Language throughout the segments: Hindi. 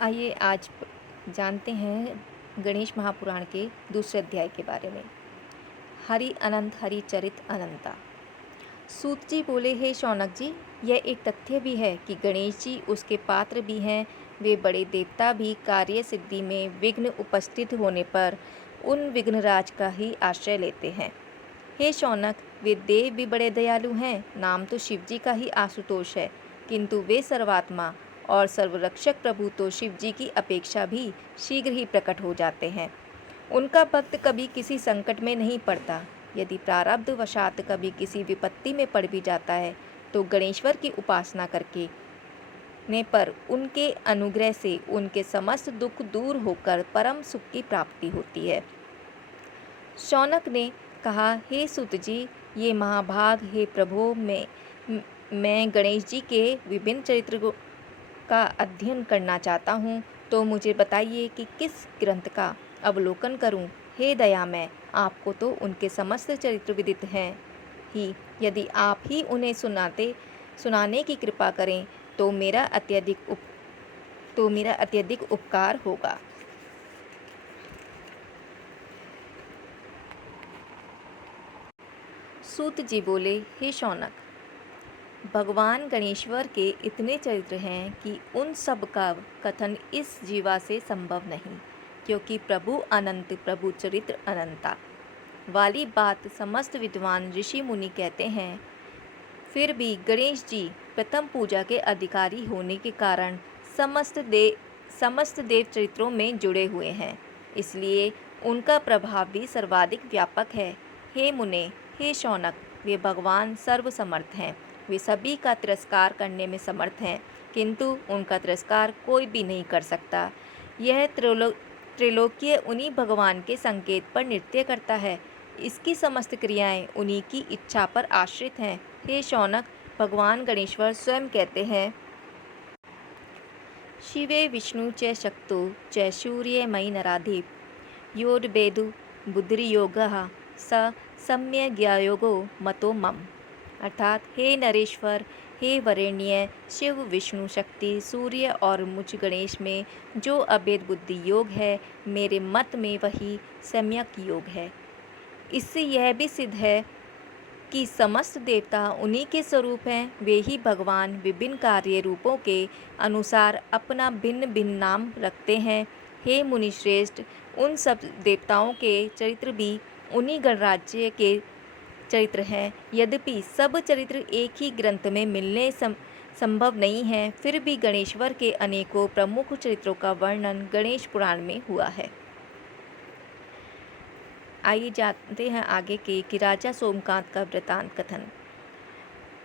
आइए आज जानते हैं गणेश महापुराण के दूसरे अध्याय के बारे में। हरि अनंत हरि चरित अनंता। सूत जी बोले, हे शौनक जी, यह एक तथ्य भी है कि गणेश जी उसके पात्र भी हैं। वे बड़े देवता भी कार्य सिद्धि में विघ्न उपस्थित होने पर उन विघ्नराज का ही आश्रय लेते हैं। हे शौनक, वे देव भी बड़े दयालु हैं। नाम तो शिव जी का ही आशुतोष है, किंतु वे सर्वात्मा और सर्वरक्षक प्रभु तो शिव जी की अपेक्षा भी शीघ्र ही प्रकट हो जाते हैं। उनका भक्त कभी किसी संकट में नहीं पड़ता। यदि प्रारब्ध वशात कभी किसी विपत्ति में पड़ भी जाता है तो गणेश्वर की उपासना करके ने पर उनके अनुग्रह से उनके समस्त दुख दूर होकर परम सुख की प्राप्ति होती है। शौनक ने कहा, हे सुत जी, ये महाभाग हे प्रभो, मैं गणेश जी के विभिन्न चरित्र का अध्ययन करना चाहता हूँ, तो मुझे बताइए कि किस ग्रंथ का अवलोकन करूँ। हे दयामय, आपको तो उनके समस्त चरित्र विदित हैं ही। यदि आप ही उन्हें सुनाने की कृपा करें तो मेरा अत्यधिक उपकार होगा। सूत जी बोले, हे शौनक, भगवान गणेश्वर के इतने चरित्र हैं कि उन सब का कथन इस जीवा से संभव नहीं, क्योंकि प्रभु अनंत प्रभु चरित्र अनंता वाली बात समस्त विद्वान ऋषि मुनि कहते हैं। फिर भी गणेश जी प्रथम पूजा के अधिकारी होने के कारण समस्त देव चरित्रों में जुड़े हुए हैं, इसलिए उनका प्रभाव भी सर्वाधिक व्यापक है। हे मुने, हे शौनक, वे भगवान सर्वसमर्थ हैं। वे सभी का तिरस्कार करने में समर्थ हैं, किंतु उनका तिरस्कार कोई भी नहीं कर सकता। यह त्रिलोकीय उन्हीं भगवान के संकेत पर नृत्य करता है। इसकी समस्त क्रियाएं उन्हीं की इच्छा पर आश्रित हैं। हे शौनक, भगवान गणेश्वर स्वयं कहते हैं, शिवे विष्णु च शक्तो च सूर्यमयि नराधिप योर्वेदु बुद्धिर्योगः स सम्यग्योगो मतो मम। अर्थात, हे नरेश्वर, हे वरेण्य, शिव विष्णु शक्ति सूर्य और मुझ गणेश में जो अभेद बुद्धि योग है, मेरे मत में वही सम्यक योग है। इससे यह भी सिद्ध है कि समस्त देवता उन्हीं के स्वरूप हैं। वे ही भगवान विभिन्न कार्य रूपों के अनुसार अपना भिन्न भिन्न नाम रखते हैं। हे मुनिश्रेष्ठ, उन सब देवताओं के चरित्र भी उन्हीं गणराज्य के चरित्र हैं। यद्यपि सब चरित्र एक ही ग्रंथ में मिलने संभव नहीं है, फिर भी गणेश्वर के अनेकों प्रमुख चरित्रों का वर्णन गणेश पुराण में हुआ है। आइए जानते हैं आगे के कि राजा सोमकांत का वृतांत कथन।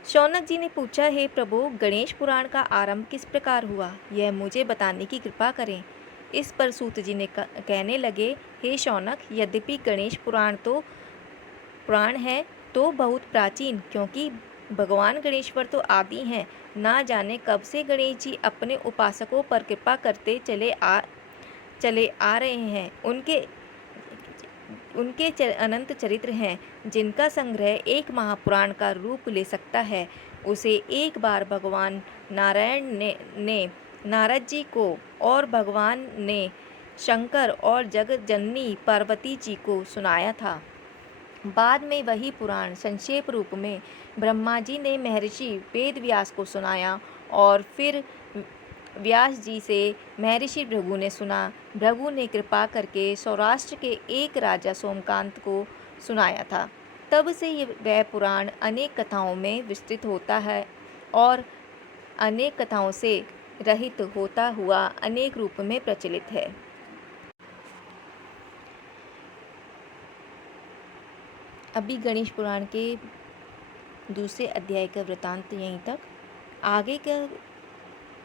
शौनक जी ने पूछा, हे प्रभु, गणेश पुराण का आरंभ किस प्रकार हुआ, यह मुझे बताने की कृपा करें। इस पर सूत जी ने कहने लगे, हे शौनक, यद्यपि गणेश पुराण है तो बहुत प्राचीन, क्योंकि भगवान गणेश्वर तो आदि हैं। ना जाने कब से गणेश जी अपने उपासकों पर कृपा करते चले आ रहे हैं। उनके अनंत चरित्र हैं, जिनका संग्रह एक महापुराण का रूप ले सकता है। उसे एक बार भगवान नारायण ने नारद जी को और भगवान ने शंकर और जगत जननी पार्वती जी को सुनाया था। बाद में वही पुराण संक्षेप रूप में ब्रह्मा जी ने महर्षि वेद व्यास को सुनाया और फिर व्यास जी से महर्षि भृगु ने सुना। भृगु ने कृपा करके सौराष्ट्र के एक राजा सोमकांत को सुनाया था। तब से वह पुराण अनेक कथाओं में विस्तृत होता है और अनेक कथाओं से रहित होता हुआ अनेक रूप में प्रचलित है। अभी गणेश पुराण के दूसरे अध्याय का वृतांत यहीं तक। आगे का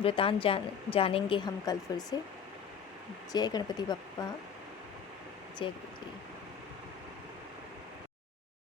वृतांत जानेंगे हम कल फिर से। जय गणपति बप्पा, जय गुरु जी।